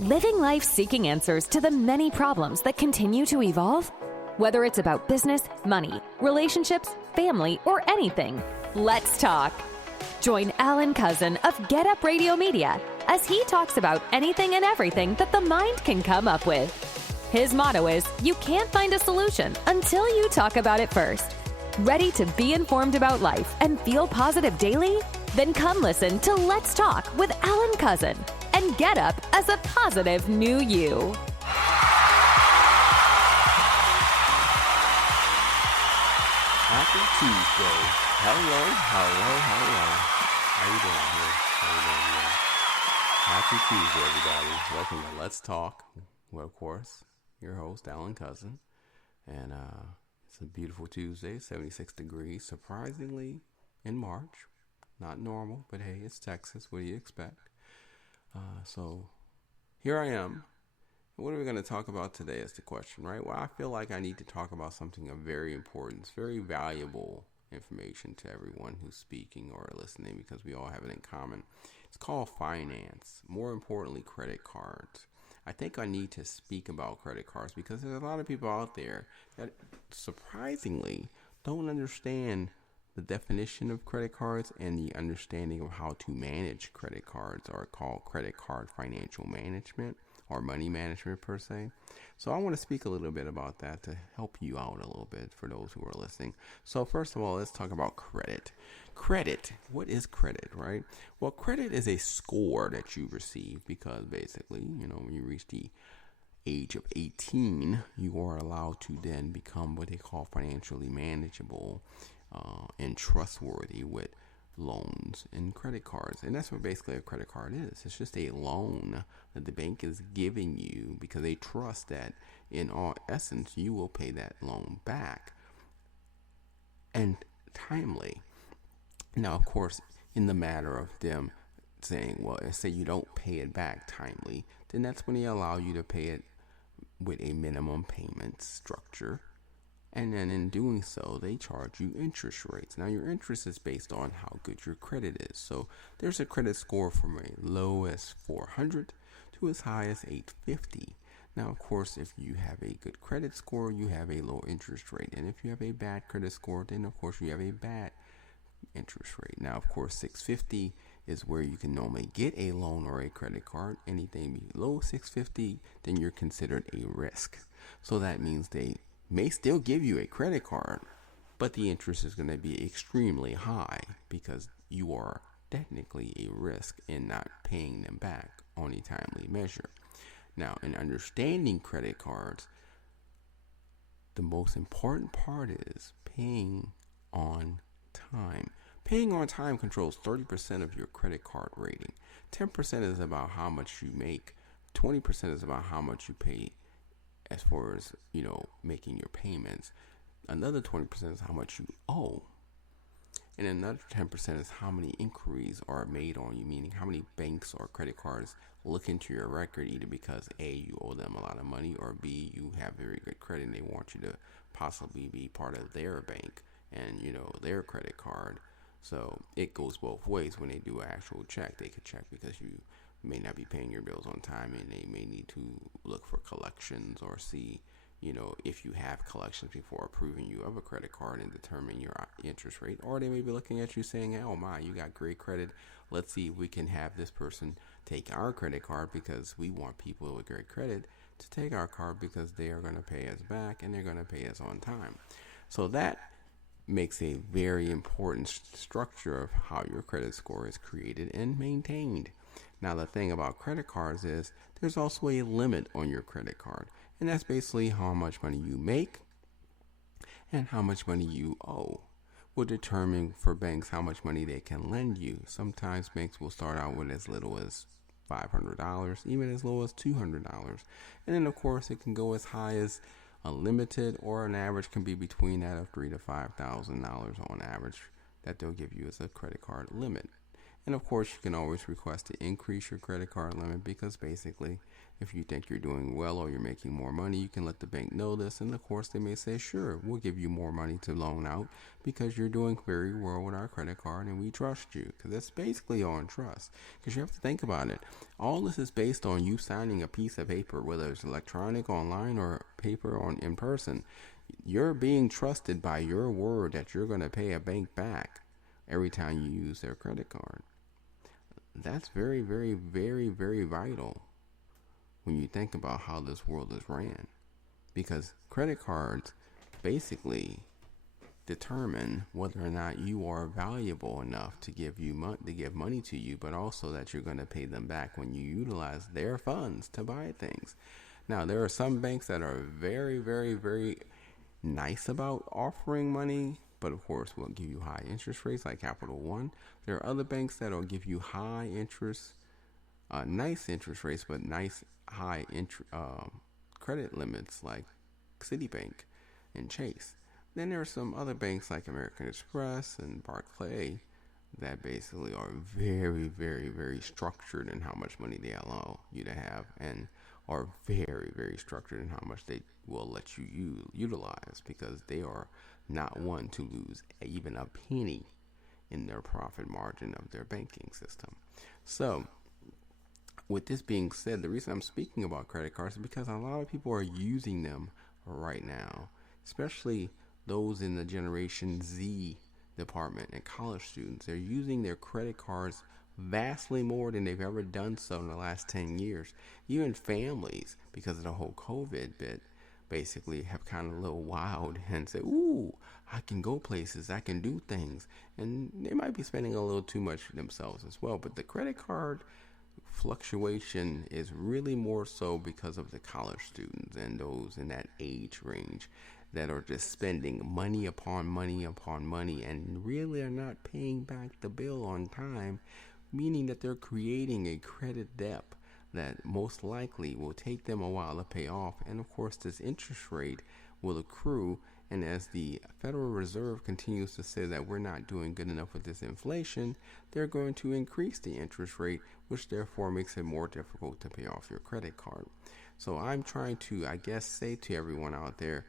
Living life seeking answers to the many problems that continue to evolve? Whether it's about business, money, relationships, family, or anything, let's talk. Join Alan Cousin of Get Up Radio Media as he talks about anything and everything that the mind can come up with. His motto is, you can't find a solution until you talk about it first. Ready to be informed about life and feel positive daily? Then come listen to Let's Talk with Alan Cousin and get up as a positive new you. Happy Tuesday. Hello. How you doing here? Happy Tuesday, everybody. Welcome to Let's Talk. Well, of course, your host, Alan Cousin. And it's a beautiful Tuesday, 76 degrees, surprisingly, in March. Not normal, but hey, it's Texas. What do you expect? So here I am. What are we going to talk about today is the question, right? Well, I feel like I need to talk about something of very importance, very valuable information to everyone who's speaking or listening because we all have it in common. It's called finance. More importantly, credit cards. I think I need to speak about credit cards because there's a lot of people out there that surprisingly don't understand the definition of credit cards and the understanding of how to manage credit cards, are called credit card financial management or money management per se. So I want to speak a little bit about that to help you out a little bit for those who are listening. So first of all, let's talk about credit. Credit. What is credit, right? Well, credit is a score that you receive because basically, when you reach the age of 18, you are allowed to then become what they call financially manageable and trustworthy with loans and credit cards. And that's what basically a credit card is. It's just a loan that the bank is giving you because they trust that in all essence you will pay that loan back and timely. Now, of course, in the matter of them saying, well, say you don't pay it back timely, then that's when they allow you to pay it with a minimum payment structure. And then in doing so, they charge you interest rates. Now, your interest is based on how good your credit is. So there's a credit score from a low as 400 to as high as 850. Now, of course, if you have a good credit score, you have a low interest rate. And if you have a bad credit score, then, of course, you have a bad interest rate. Now, of course, 650 is where you can normally get a loan or a credit card. Anything below 650, then you're considered a risk. So that means they may still give you a credit card, but the interest is going to be extremely high because you are technically a risk in not paying them back on a timely measure. Now, in understanding credit cards, the most important part is paying on time. Paying on time controls 30% of your credit card rating. 10% is about how much you make. 20% is about how much you pay as far as, making your payments. Another 20% is how much you owe. And another 10% is how many inquiries are made on you, meaning how many banks or credit cards look into your record, either because A, you owe them a lot of money, or B, you have very good credit and they want you to possibly be part of their bank and, their credit card. So it goes both ways. When they do an actual check, they could check because you may not be paying your bills on time, and they may need to look for collections or see, if you have collections before approving you of a credit card and determine your interest rate. Or they may be looking at you saying, oh my, you got great credit. Let's see if we can have this person take our credit card because we want people with great credit to take our card because they are going to pay us back and they're going to pay us on time. So that makes a very important structure of how your credit score is created and maintained. Now, the thing about credit cards is there's also a limit on your credit card. And that's basically how much money you make and how much money you owe will determine for banks how much money they can lend you. Sometimes banks will start out with as little as $500, even as low as $200. And then, of course, it can go as high as unlimited, or an average can be between that of $3,000 to $5,000 on average that they'll give you as a credit card limit. And of course, you can always request to increase your credit card limit because basically, if you think you're doing well or you're making more money, you can let the bank know this. And of course, they may say, sure, we'll give you more money to loan out because you're doing very well with our credit card and we trust you. Because it's basically on trust. Because you have to think about it. All this is based on you signing a piece of paper, whether it's electronic, online, or paper on in person. You're being trusted by your word that you're going to pay a bank back every time you use their credit card. That's very, very, very, very vital when you think about how this world is ran. Because credit cards basically determine whether or not you are valuable enough to give money to you, but also that you're going to pay them back when you utilize their funds to buy things. Now, there are some banks that are very, very, very nice about offering money, but of course will give you high interest rates like Capital One. There are other banks that will give you high interest, nice interest rates, but nice high credit limits like Citibank and Chase. Then there are some other banks like American Express and Barclays that basically are very, very, very structured in how much money they allow you to have, and are very, very structured in how much they will let you utilize, because they are not one to lose even a penny in their profit margin of their banking system. So, with this being said, the reason I'm speaking about credit cards is because a lot of people are using them right now, especially those in the Generation Z department and college students. They're using their credit cards vastly more than they've ever done so in the last 10 years. Even families, because of the whole COVID bit, basically have kind of a little wild and say, ooh, I can go places, I can do things. And they might be spending a little too much themselves as well. But the credit card fluctuation is really more so because of the college students and those in that age range that are just spending money upon money upon money and really are not paying back the bill on time, meaning that they're creating a credit debt that most likely will take them a while to pay off. And of course, this interest rate will accrue. And as the Federal Reserve continues to say that we're not doing good enough with this inflation, they're going to increase the interest rate, which therefore makes it more difficult to pay off your credit card. So I'm trying to, say to everyone out there,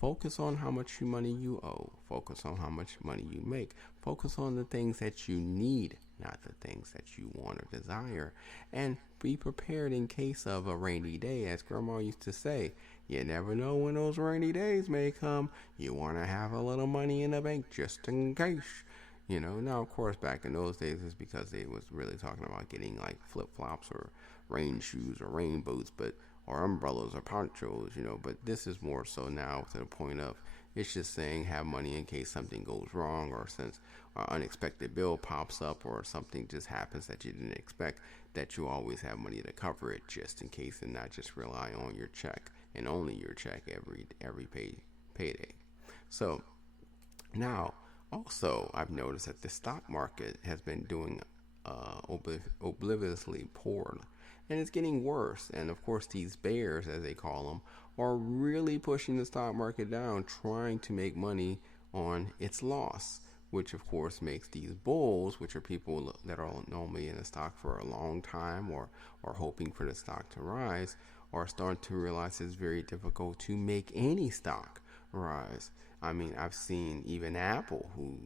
focus on how much money you owe. Focus on how much money you make. Focus on the things that you need, not the things that you want or desire. And be prepared in case of a rainy day. As Grandma used to say, you never know when those rainy days may come. You want to have a little money in the bank just in case. Now, of course, back in those days, it's because they was really talking about getting like flip-flops or rain shoes or rain boots, or umbrellas or ponchos, but this is more so now to the point of it's just saying have money in case something goes wrong, or since an unexpected bill pops up or something just happens that you didn't expect, that you always have money to cover it just in case, and not just rely on your check and only your check every payday. So now also I've noticed that the stock market has been doing obliviously poor. And it's getting worse. And of course, these bears, as they call them, are really pushing the stock market down, trying to make money on its loss, which of course makes these bulls, which are people that are normally in the stock for a long time or hoping for the stock to rise, are starting to realize it's very difficult to make any stock rise. I mean, I've seen even Apple, who,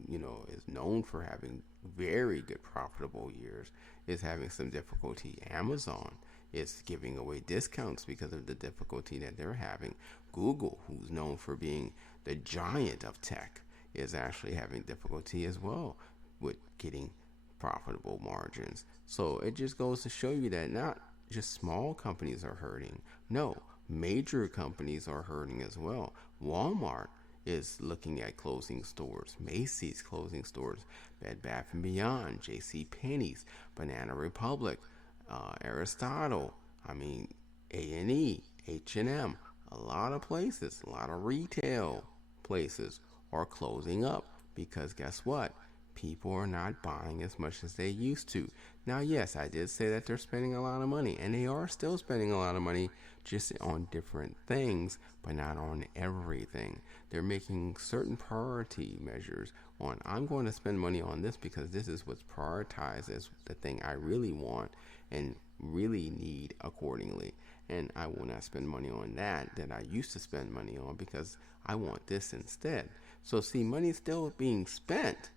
is known for having very good profitable years, is having some difficulty. Amazon is giving away discounts because of the difficulty that they're having. Google, who's known for being the giant of tech, is actually having difficulty as well with getting profitable margins. So it just goes to show you that not just small companies are hurting. No, major companies are hurting as well. Walmart is looking at closing stores. Macy's closing stores. Bed Bath & Beyond, JCPenney's, Banana Republic, Aristotle, A&E, H&M. A lot of places, a lot of retail places are closing up because guess what? people are not buying as much as they used to. Now, yes, I did say that they're spending a lot of money, and they are still spending a lot of money just on different things, but not on everything. They're making certain priority measures on, I'm going to spend money on this because this is what's prioritized as the thing I really want and really need accordingly. And I will not spend money on that I used to spend money on because I want this instead. So see, money is still being spent,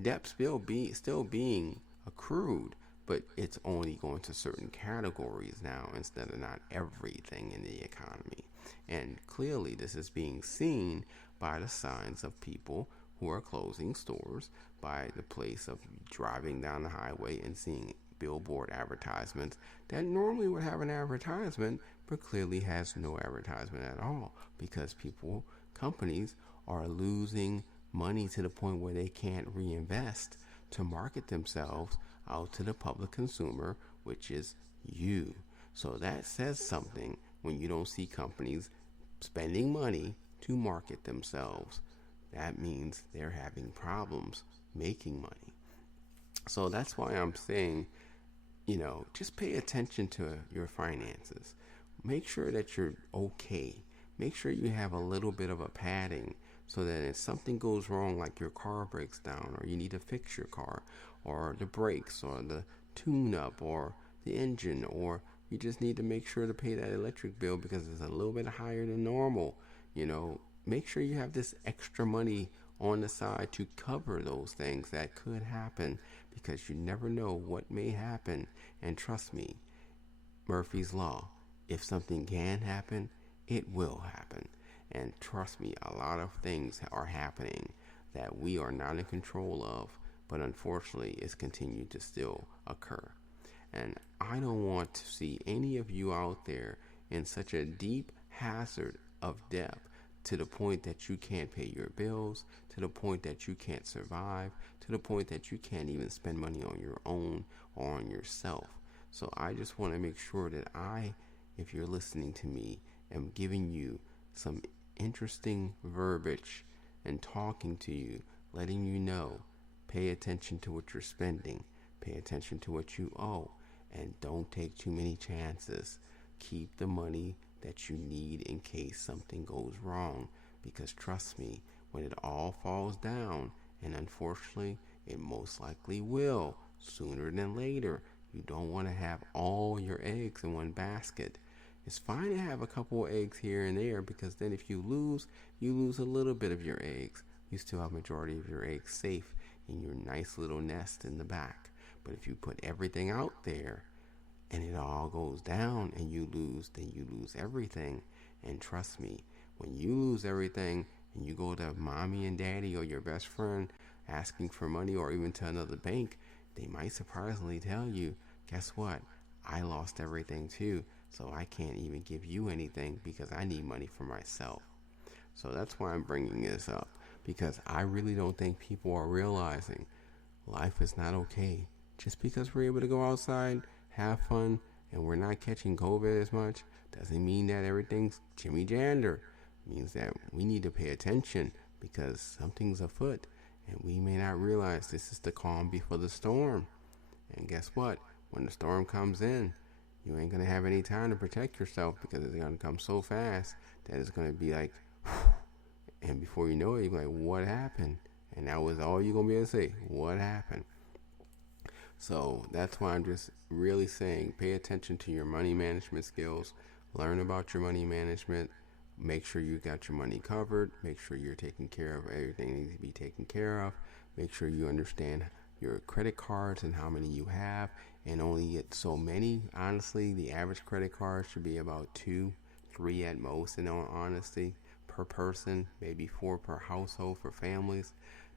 debt still being accrued, but it's only going to certain categories now instead of not everything in the economy. And clearly this is being seen by the signs of people who are closing stores, by the place of driving down the highway and seeing billboard advertisements that normally would have an advertisement but clearly has no advertisement at all, because companies are losing money to the point where they can't reinvest to market themselves out to the public consumer, which is you. So that says something when you don't see companies spending money to market themselves. That means they're having problems making money. So that's why I'm saying, just pay attention to your finances. Make sure that you're okay. Make sure you have a little bit of a padding so that if something goes wrong, like your car breaks down or you need to fix your car or the brakes or the tune-up or the engine, or you just need to make sure to pay that electric bill because it's a little bit higher than normal, make sure you have this extra money on the side to cover those things that could happen, because you never know what may happen. And trust me, Murphy's Law, if something can happen, it will happen. And trust me, a lot of things are happening that we are not in control of, but unfortunately it's continued to still occur. And I don't want to see any of you out there in such a deep hazard of debt, to the point that you can't pay your bills, to the point that you can't survive, to the point that you can't even spend money on your own or on yourself. So I just want to make sure that if you're listening to me, am giving you some interesting verbiage and talking to you, letting you know, pay attention to what you're spending, pay attention to what you owe, and don't take too many chances. Keep the money that you need in case something goes wrong, because trust me, when it all falls down, and unfortunately it most likely will sooner than later, you don't want to have all your eggs in one basket. It's fine to have a couple of eggs here and there, because then if you lose a little bit of your eggs. You still have majority of your eggs safe in your nice little nest in the back. But if you put everything out there and it all goes down and you lose, then you lose everything. And trust me, when you lose everything and you go to mommy and daddy or your best friend asking for money, or even to another bank, they might surprisingly tell you, guess what? I lost everything too, so I can't even give you anything because I need money for myself. So that's why I'm bringing this up, because I really don't think people are realizing life is not okay. Just because we're able to go outside, have fun, and we're not catching COVID as much, doesn't mean that everything's Jimmy Jander. It means that we need to pay attention, because something's afoot, and we may not realize this is the calm before the storm. And guess what? When the storm comes in, you ain't going to have any time to protect yourself, because it's going to come so fast that it's going to be like, and before you know it, you're like, what happened? And that was all you're going to be able to say, what happened? So that's why I'm just really saying, pay attention to your money management skills, learn about your money management, make sure you got your money covered, make sure you're taking care of everything that needs to be taken care of, make sure you understand your credit cards and how many you have, and only get so many. Honestly, the average credit card should be about 2, 3 at most, in all honesty, per person, maybe 4 per household for families.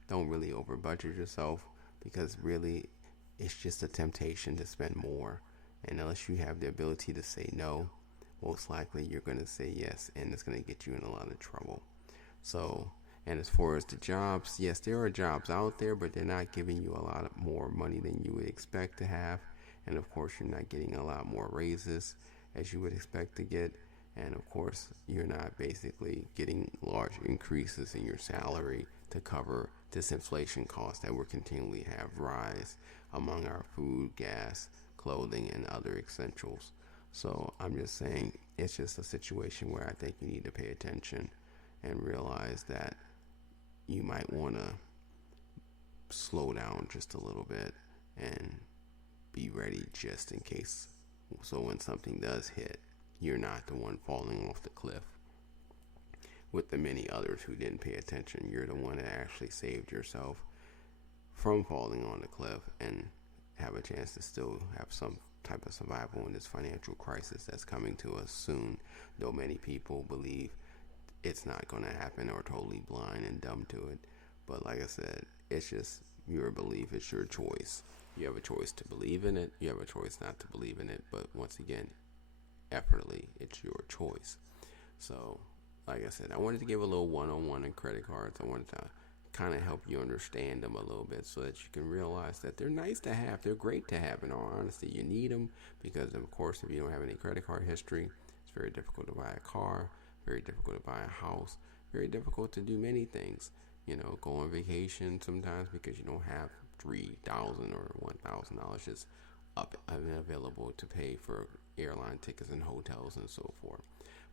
Don't really over budget yourself, because really it's just a temptation to spend more, and unless you have the ability to say no, most likely you're going to say yes, and it's going to get you in a lot of trouble. So, and as far as the jobs, yes, there are jobs out there, but they're not giving you a lot of more money than you would expect to have. And of course, you're not getting a lot more raises as you would expect to get. And of course, you're not basically getting large increases in your salary to cover this inflation cost that we're continually have rise among our food, gas, clothing, and other essentials. So I'm just saying it's just a situation where I think you need to pay attention and realize that you might want to slow down just a little bit and be ready just in case. So when something does hit, you're not the one falling off the cliff with the many others who didn't pay attention. You're the one that actually saved yourself from falling on the cliff and have a chance to still have some type of survival in this financial crisis that's coming to us soon, though many people believe it's not going to happen or totally blind and dumb to it. But like I said, it's just your belief. It's your choice. You have a choice to believe in it. You have a choice not to believe in it. But once again, effortlessly, it's your choice. So, like I said, I wanted to give a little one-on-one on credit cards. I wanted to kind of help you understand them a little bit so that you can realize that they're nice to have. They're great to have. In all honesty, you need them because, of course, if you don't have any credit card history, it's very difficult to buy a car, very difficult to buy a house, very difficult to do many things. Go on vacation sometimes because you don't have $3,000 or $1,000 just up and available to pay for airline tickets and hotels and so forth.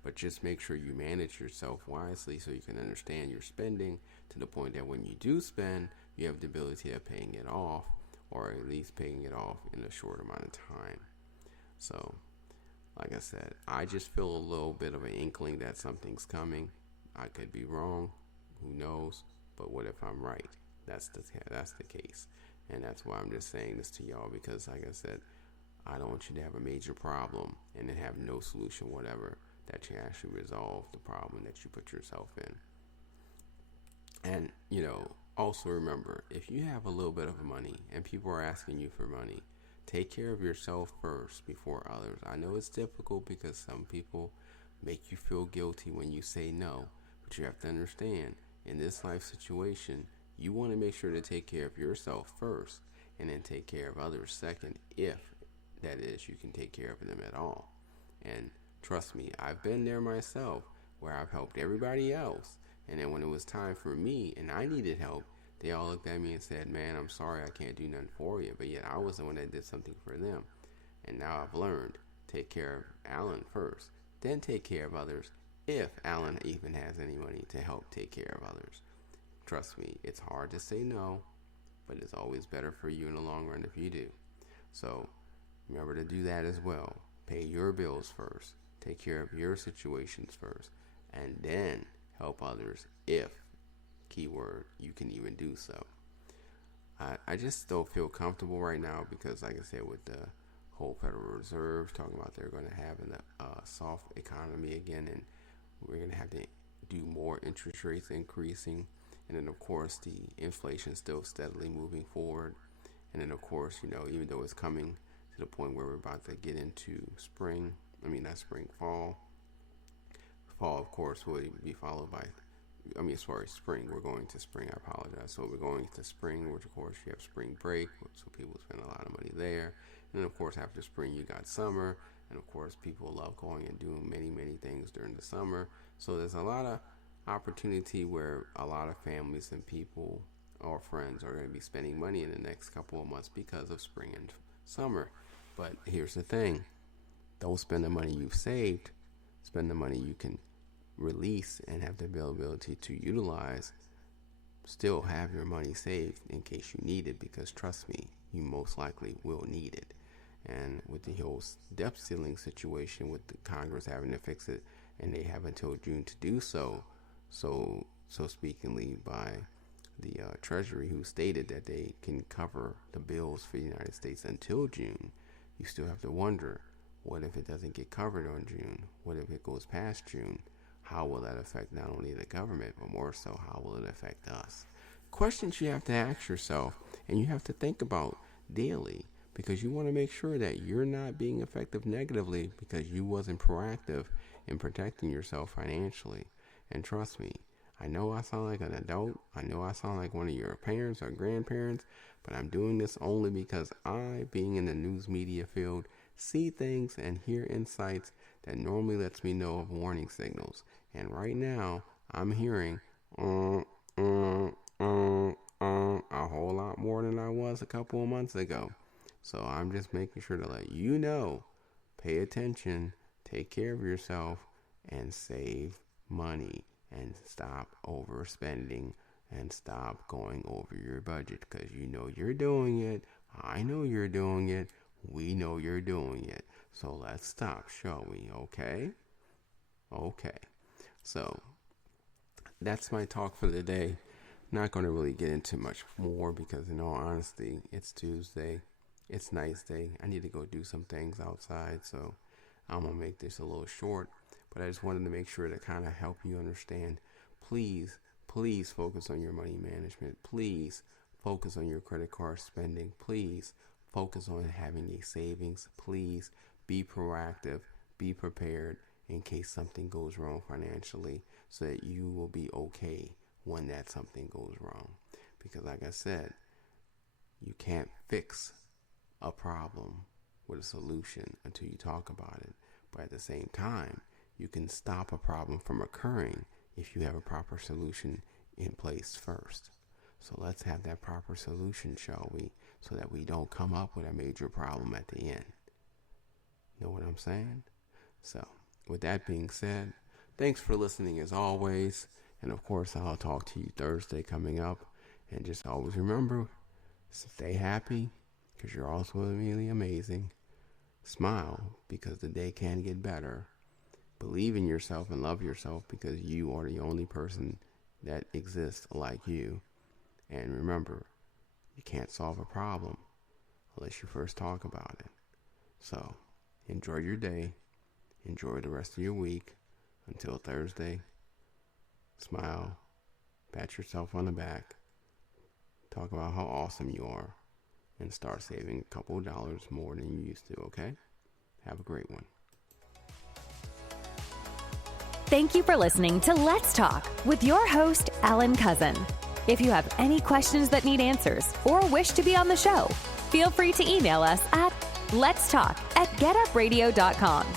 But just make sure you manage yourself wisely so you can understand your spending to the point that when you do spend, you have the ability of paying it off, or at least paying it off in a short amount of time. So, like I said, I just feel a little bit of an inkling that something's coming. I could be wrong. Who knows? But what if I'm right? That's the case. And that's why I'm just saying this to y'all, because like I said, I don't want you to have a major problem and then have no solution whatever, that you actually resolve the problem that you put yourself in. And, also remember, if you have a little bit of money and people are asking you for money, take care of yourself first before others. I know it's difficult because some people make you feel guilty when you say no, but you have to understand, in this life situation, you want to make sure to take care of yourself first and then take care of others second, if that is, you can take care of them at all. And trust me, I've been there myself where I've helped everybody else. And then when it was time for me and I needed help, they all looked at me and said, man, I'm sorry, I can't do nothing for you. But yet I was the one that did something for them. And now I've learned, take care of Alan first, then take care of others if Alan even has any money to help take care of others. Trust me, it's hard to say no, but it's always better for you in the long run if you do. So remember to do that as well. Pay your bills first. Take care of your situations first. And then help others if, keyword, you can even do so. I just don't feel comfortable right now because, like I said, with the whole Federal Reserve talking about they're going to have a soft economy again, and we're going to have to do more interest rates increasing. And then, of course, the inflation still steadily moving forward. And then, of course, even though it's coming to the point where we're about to get into spring, fall. Fall, of course, will be followed by, spring. We're going to spring, I apologize. So we're going to spring, which, of course, you have spring break, so people spend a lot of money there. And then, of course, after spring, you got summer. And, of course, people love going and doing many, many things during the summer. So there's a lot of opportunity where a lot of families and people or friends are going to be spending money in the next couple of months because of spring and summer. But here's the thing. Don't spend the money you've saved. Spend the money you can release and have the availability to utilize. Still have your money saved in case you need it, because trust me, you most likely will need it. And with the whole debt ceiling situation, with the Congress having to fix it, and they have until June to do so, so speakingly by the Treasury, who stated that they can cover the bills for the United States until June, you still have to wonder, what if it doesn't get covered on June? What if it goes past June? How will that affect not only the government, but more so, how will it affect us? Questions you have to ask yourself, and you have to think about daily, because you want to make sure that you're not being affected negatively because you wasn't proactive in protecting yourself financially. And trust me, I know I sound like an adult. I know I sound like one of your parents or grandparents, but I'm doing this only because I, being in the news media field, see things and hear insights that normally lets me know of warning signals. And right now, I'm hearing, a whole lot more than I was a couple of months ago. So I'm just making sure to let you know, pay attention, take care of yourself, and save money, and stop overspending, and stop going over your budget, because you know you're doing it. I know you're doing it. We know you're doing it. So let's stop, shall we? Okay? Okay. So that's my talk for the day. Not going to really get into much more because, in all honesty, it's Tuesday. It's nice day. I need to go do some things outside, so I'm going to make this a little short. But I just wanted to make sure to kind of help you understand. Please focus on your money management. Please focus on your credit card spending. Please focus on having a savings. Please be proactive. Be prepared in case something goes wrong financially, so that you will be okay when that something goes wrong. Because like I said, you can't fix a problem with a solution until you talk about it. But at the same time, you can stop a problem from occurring if you have a proper solution in place first. So let's have that proper solution, shall we? So that we don't come up with a major problem at the end. Know what I'm saying? So with that being said, thanks for listening as always. And of course, I'll talk to you Thursday coming up. And just always remember, stay happy because you're also really amazing. Smile because the day can get better. Believe in yourself and love yourself because you are the only person that exists like you. And remember, you can't solve a problem unless you first talk about it. So enjoy your day. Enjoy the rest of your week. Until Thursday, smile, pat yourself on the back, talk about how awesome you are, and start saving a couple of dollars more than you used to, okay? Have a great one. Thank you for listening to Let's Talk with your host, Alan Cousin. If you have any questions that need answers or wish to be on the show, feel free to email us at letstalk@getupradio.com.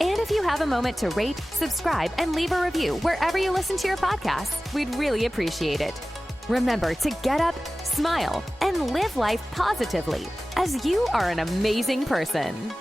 And if you have a moment to rate, subscribe, and leave a review wherever you listen to your podcasts, we'd really appreciate it. Remember to get up, smile, and live life positively, as you are an amazing person.